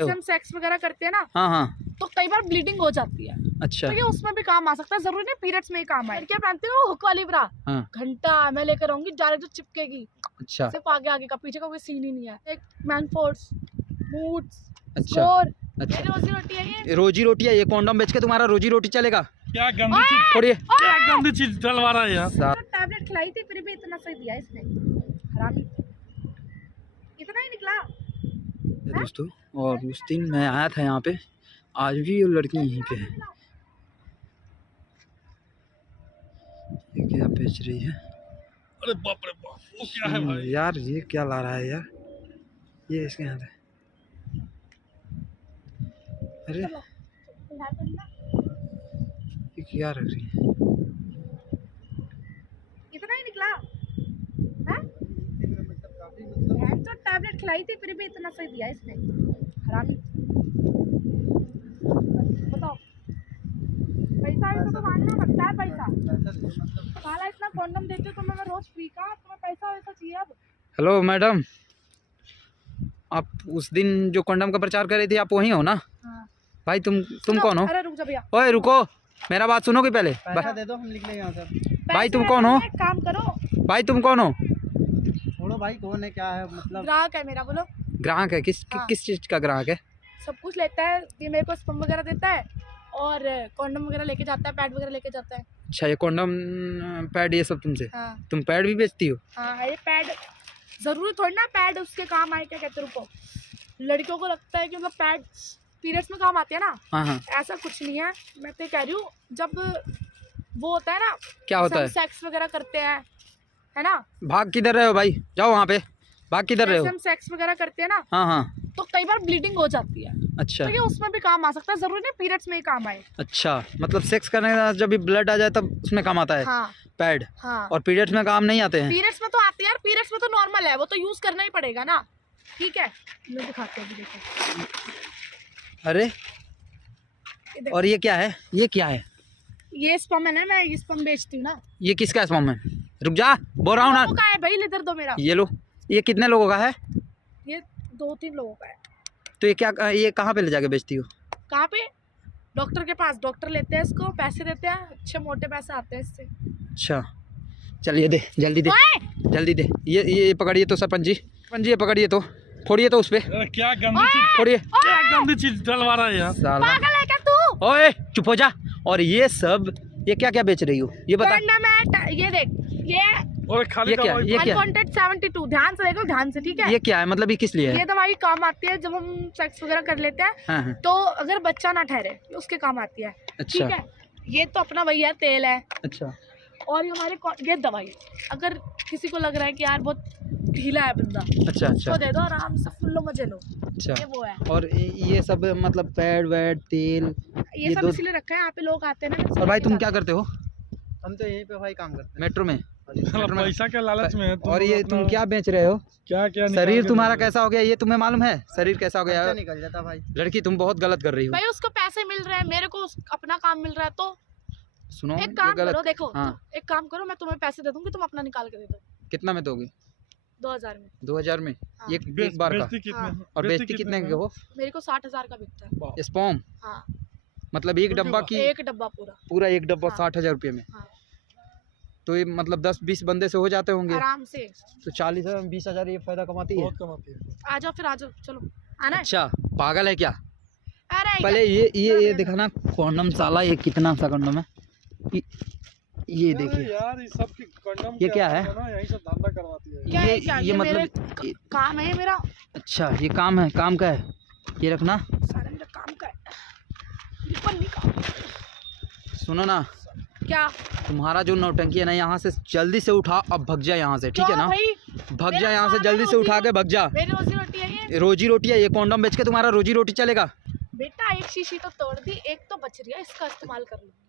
हम सेक्स वगैरह करते हैं ना, हाँ हाँ, तो कई बार ब्लीडिंग हो जाती है। अच्छा तो ये उसमें भी काम आ सकता है, जरूरी नहीं पीरियड्स में ही काम आए। क्या पहनती है वो हुक वाली ब्रा, हाँ, घंटा मैं लेकर आऊंगी, डायरेक्ट जो चिपकेगी, अच्छा सिर्फ आगे आगे का, पीछे का कोई सीन ही नहीं है। एक मैन फोर्स, बूट्स, अच्छा स्कोर, अच्छा। मेरी रोजी रोटी है ये। रोजी रोटी है ये, कॉन्डम बेच के तुम्हारा रोजी रोटी चलेगा? क्या गंदी चीज, छोड़िए। क्या गंदी चीज डलवा रहा है यार। तो टैबलेट खिलाई थी फिर भी इतना सही दिया इसने, हरामी, इतना ही निकला। दोस्तों, और उस दिन मैं आया था यहाँ पे, आज भी वो लड़की यहीं पे है। ये क्या बेच रही है? अरे बाप रे बाप, वो क्या है भाई? यार ये क्या ला रहा है यार, ये इसके यहाँ पे। अरे ये क्या रख रही है? इतना ही निकला है? तो टैबलेट खिलाई थी फिर भी इतना सही दिया इसने, हरामी, बताओ। पैसा भी तो मांगना पड़ता है, पैसा साला इतना कॉन्डम देते हो तो मैं रोज फ्री का, तुम्हें पैसा वैसा चाहिए अब। हेलो मैडम, आप उस दिन जो कॉन्डम का प्रचार कर रही थी, आप वही हो ना? हाँ। भाई तुम कौन हो? अरे रुक जा भैया, ओए रुको, मेरा बात सुनोगे पहले। पैसा दे दो, हम लिख लेंगे यहाँ से। भाई तुम कौन हो? एक काम करो, भाई तुम कौन हो? छोड़ो भाई, कौन है, क्या है मतलब? ग्राहक है मेरा, बोलो। ग्राहक है? हाँ। किस चीज़ का ग्राहक है? सब कुछ लेता है ये, मेरे को स्पम वगैरह देता है और कॉन्डम वगैरह लेके जाता है, पैड वगैरह लेके जाता है। अच्छा, ये कॉन्डम पैड ये सब तुमसे? हाँ तुम पैड भी बेचती हो? हाँ, ये पैड जरूरी थोड़ी ना पैड उसके काम आए, क्या कहते हैं रुको, लड़कियों को लगता है कि मतलब पैड पीरियड्स में काम आती है ना, हाँ हाँ। ऐसा कुछ नहीं है। मैं तो कह रही हूँ, जब वो होता है ना, क्या होता है? सेक्स वगैरह करते हैं, है ना, भाग किधर रहे हो भाई? जाओ वहाँ पे, भाग किधर रहे हो? हम सेक्स वगैरह करते हैं ना, हाँ हाँ, तो कई बार ब्लीडिंग हो जाती है। अच्छा तो ये उसमें भी काम आ सकता है, जरूरी नहीं पीरियड्स में ही काम आए। अच्छा, मतलब सेक्स करने के बाद जब भी ब्लड आ जाए तब उसमें काम आता है हाँ पैड, हाँ, और पीरियड्स में काम नहीं आते हैं? पीरियड्स में तो आते हैं यार, पीरियड्स में तो नॉर्मल है, वो तो यूज करना ही पड़ेगा ना। ठीक है, मैं दिखाती हूँ, अभी देखो। अरे ये देखो, और ये क्या है? ये क्या है? ये स्पम है ना, मैं ये स्पम बेचती हूँ ना। ये किसका स्पम है? रुक जा, बोल रहा हूँ ना। लोगों का है भाई, इधर दो मेरा। ये लो, ये कितने लोगों का है? ये 2-3 लोगों का है। तो ये क्या, ये कहाँ पे ले जाके बेचती हो? कहाँ पे? डॉक्टर के पास, डॉक्टर लेते हैं इसको, पैसे देते हैं, अच्छे मोटे पैसे आते हैं इससे। अच्छा चलिए, दे जल्दी दे, जल्दी दे। ये पकड़िए तो सरपंच जी, ये पकड़िए तो, फोड़िए तो उस पे, अरे क्या गंदी चीज, फोड़िए। क्या गंदी चीज डलवा रहा है यार। साला, पागल है क्या तू? ओए चुप हो जा। और ये सब, ये क्या क्या बेच रही हो ये बता? कॉन्डम है, ये देख, ये और खाली ये क्या, दवाई। ये क्या, अनवांटेड 72, ध्यान से देखो, ध्यान से, ठीक है। ये क्या है? मतलब ये किस लिए है? ये दवाई काम आती है जब हम सेक्स वगैरह कर लेते हैं, हाँ हाँ, तो अगर बच्चा ना ठहरे उसके काम आती है। अच्छा ठीक है, ये तो अपना वही है, तेल है। अच्छा और ये हमारे ये दवाई, अगर किसी को लग रहा है कि यार बहुत ढीला है बंदा, अच्छा अच्छा तो दे दो आराम से, फुल्लो मजे लो, अच्छा। ये वो है। और ये सब मतलब पैड वैड तेल, ये सब दो। इसलिए रखा है, यहाँ पे लोग आते हैं ना। और भाई तुम क्या करते हो? हम तो यहीं पे भाई काम करते हैं। मेट्रो में? साला पैसा के लालच में है तुम और ये अपना- तुम क्या बेच रहे हो? क्या क्या शरीर तुम्हारा कैसा हो गया ये तुम्हें मालूम है? शरीर कैसा हो गया खर्चा है? निकल जाता भाई। लड़की तुम बहुत गलत कर रही हो। भाई उसको पैसे मिल रहे हैं, मेरे को अपना काम मिल रहा है, तो सुनो, एक ये काम गलत। करो, देखो हाँ। एक काम करो, मैं तुम्हें पैसे दे दूंगी, तुम अपना निकाल के दे दो। कितना में दोगे? 2000 में। 2000 में? हाँ। एक बार का? बेचती कितने हाँ। में? और बेचती कितने के हो? मेरे को 60,000 का बिकता है। वाह। स्पॉम? हाँ, मतलब एक डब्बा की? एक डब्बा पूरा। पूरा एक डब्बा हाँ। 60,000 रुपये में? हाँ, तो ये मतलब 10-20 बंदे से हो जाते होंगे, आराम से। तो 40,000-20,000 ये फायदा कमाती है। बहुत कमाती है। आ जाओ फिर, आ जाओ, चलो आना है। अच्छा, पागल है क्या? अरे पहले ये दिखाना कॉन्डम, साला ये कितना सा कॉन्डम है? ये अरे देखिए, यार, ये सब की कंडम ये क्या है? ना, यही सब धंधा करवाती है। क्या है, क्या ये मेरे मतलब काम है, ये मेरा अच्छा, ये काम है, काम का है ये रखना। सारा मेरा काम का है, ये पन्नी का। सुनो ना, क्या तुम्हारा जो नौटंकी है ना, यहाँ से जल्दी से उठा, अब भग जा यहाँ से, ठीक है क्यों ना? भाई, भग मेरा जा यहाँ से, काम है, जल्दी से रोजी उठा के भग जा। मेरी रोजी रोटी है ये। रोजी रोटी है ये, कॉन्डम बेच के तुम्हारा रोजी रोटी चलेगा? बेटा एक शीशी तो तोड़ दी, एक तो बच रही है, इसका इस्तेमाल कर लूंगी।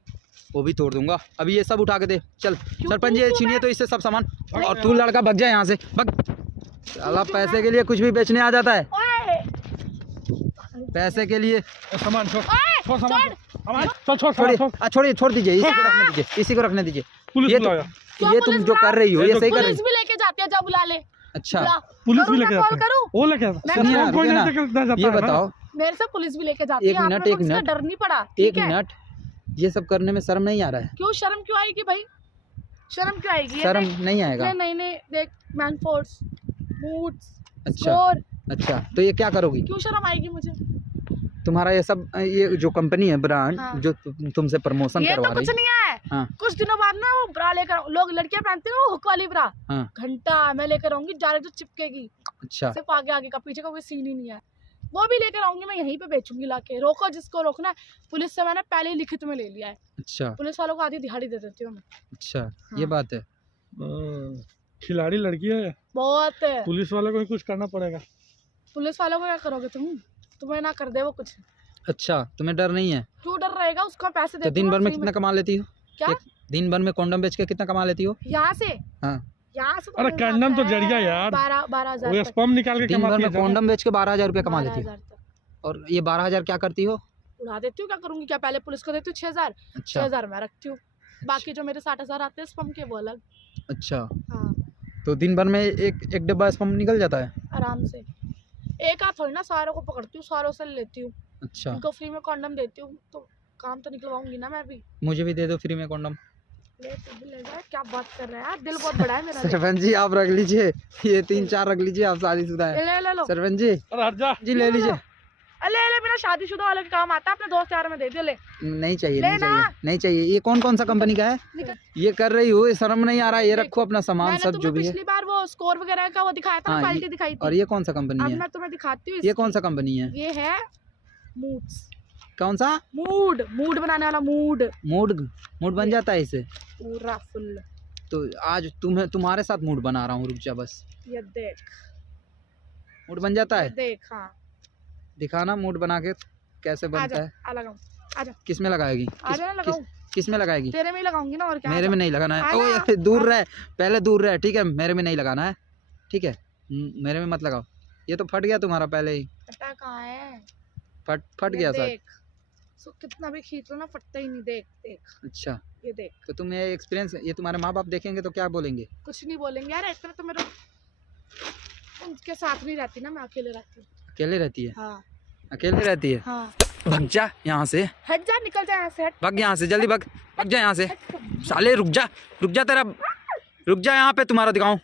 वो भी तोड़ दूंगा। अभी ये सब उठा के दे, चल सरपंच जी, क्यों छीनिए तो इससे सब सामान, और तू लड़का भग जा यहाँ से, भग। साला पैसे के लिए कुछ भी बेचने आ जाता है, ओए पैसे के लिए। सामान छोड़, ओए, छोड़ सामान, छोड़। सामान छोड़, छोड़ छोड़िए, छोड़। छोड़िए, छोड़ दीजिए, इसी को रखने दीजिए, इसी को रखने दीजिए। पुलिस ये बुलाया। क्यों ये तुम पुलिस जो बुलाओ? कर रही हो, ये सही कर रही पुलिस हो? भी लेके जाती है, जा बुला ले। अच्छा, बुला। पुलिस करूँ भी मैं लेके कॉल जाते हैं। करूँ? वो लेके मैं सुनिए करूँ? कोई रुकिए नहीं ना। लेके जाता ये है ना। बताओ, मेरे से पुलिस भी लेके जाती है, एक आप मिनट, लोगों को एक इसका मिनट। डर नहीं पड़ा, एक ठीक है? मिनट, ये सब करने में शर्म नहीं आ रहा है? क्यों शर्म क्यों आएगी भाई, शर्म क्यों आएगी? ये शर्म देख, नहीं आएगा? नहीं नहीं देख, मैन फोर्स, बूट्स, अच्छा स्कोर, अच्छा, तो ये क्या करोगी? क्यों शर्म आएगी मुझे? तुम्हारा ये सब, ये जो कंपनी है ब्रांड, हाँ। जो तुमसे प्रमोशन ये करवा तो रही कुछ नहीं है। हाँ। कुछ दिनों बाद ना वो ब्रा लेकर लोग लड़कियां पहनती है ना, वो हुक वाली ब्रा, हाँ। घंटा मैं लेकर आऊंगी, डायरेक्ट जो चिपकेगी, अच्छा सिर्फ आगे आगे का, पीछे का कोई सीन ही नहीं है, वो भी लेकर आऊंगी मैं, यहीं पे बेचूंगी लाके। रोको जिसको रोकना है। पुलिस से मैंने पहले ही लिखित में ले लिया है, अच्छा पुलिस वालों को आधी दिहाड़ी दे देती हूँ मैं। अच्छा, हाँ। ये बात है। खिलाड़ी लड़की है, बहुत है। पुलिस वाले को ही कुछ करना पड़ेगा। पुलिस वालों को क्या करोगे तुम, तुम्हें ना कर दे वो कुछ। अच्छा, तुम्हें डर नहीं है? क्यों डर रहेगा, उसको पैसे तो देती दिन हूँ भर में फ्री कितना कमा लेती हो? क्या? दिन भर में कॉन्डम बेच के कितना कमा लेती हो? यहाँ से, हाँ। यहाँ से अरे कंडम तो जरिया यार, 12,000 वो स्पम निकाल के दिन भर कमाती में है। कॉन्डम बेच के 12,000 रुपये कमा लेती हो? 12,000 तक और ये 12,000 क्या करती हो? उड़ा देती हूँ। क्या करूंगी, क्या पहले पुलिस को देती हूँ 6,000, अच्छा 6,000 मैं रखती हूँ, बाकी जो मेरे 60,000 आते हैं स्पम के वो अलग। अच्छा, हाँ तो दिन भर में एक डब्बा स्पम निकल जाता है? आराम से, एक हाथ थोड़ी ना, सारों को पकड़ती हूँ, सारों से लेती हूँ, अच्छा, उनको फ्री में कॉन्डम देती हूँ, तो काम तो निकलवाऊंगी ना मैं भी। मुझे भी दे दो फ्री में कॉन्डम। ले तू भी ले जा, क्या बात कर रहा है यार, दिल बहुत बड़ा है मेरा। सरपंच जी आप रख लीजिए, ये 3-4 रख लीजिए, आप शादीशुदा है। ले लो सरपंच जी, अरे हट जा। जी ले लीजिए। ले मेरा शादीशुदा वाले का काम आता है, अपने दोस्त यार में दे दो। ले नहीं चाहिए, नहीं लेना। चाहिए, नहीं चाहिए। ये कौन सा कंपनी का है? निकल। ये कर रही हो, शर्म नहीं आ रहा है? ये रखो अपना सामान मैंने सब जो तुम्हें भी है। पिछली बार वो स्कोर वगैरह का वो दिखाया था, हाँ, क्वालिटी दिखाई और थी। ये कौन सा कंपनी अब है? मैं तुम्हें दिखाती हूँ। ये कौन सा कंपनी है? ये है मूड्स। कौन सा? मूड बनाने वाला, मूड बन जाता है इसे? पूरा फुल। तो आज तुम्हारे साथ मूड बना रहा हूँ, रुक जा बस। ये देख, मूड बन जाता ये है? देख। हाँ दिखाना मूड बना के कैसे बनता आजा, है। आ लगाऊं, आजा किस में लगाएगी? आजा ना लगाऊं, किस में लगाएगी? तेरे में ही लगाऊंगी ना, और क्या। मेरे में नहीं लगाना है। आजा। ओ यार, दूर रहे, पहले दूर रहे, ठीक है? मेरे में नहीं लगाना है, ठीक है? मेरे में मत लगाओ। ये तो फट गया तुम्हारा पहले ही। फटा कहाँ है? फट ये गया सर। देख, सो कितना भी खींच लो ना, फटता ही नहीं। देख देख, अच्छा, ये देख। तो तुम्हें एक्सपीरियंस, ये तुम्हारे माँ बाप देखेंगे तो क्या बोलेंगे? कुछ नहीं बोलेंगे यार, इतना तो मेरा उनके साथ नहीं रहती ना, मैं अकेले रहती हूँ। अकेले रहती है? हाँ अकेले रहती है? हाँ। भाग जा यहाँ से, हट जा, निकल जा यहाँ से, हट। भाग यहाँ से, जल्दी भाग जा यहाँ से। साले रुक जा तेरा, रुक जा यहाँ पे, तुम्हारा दिखाऊं।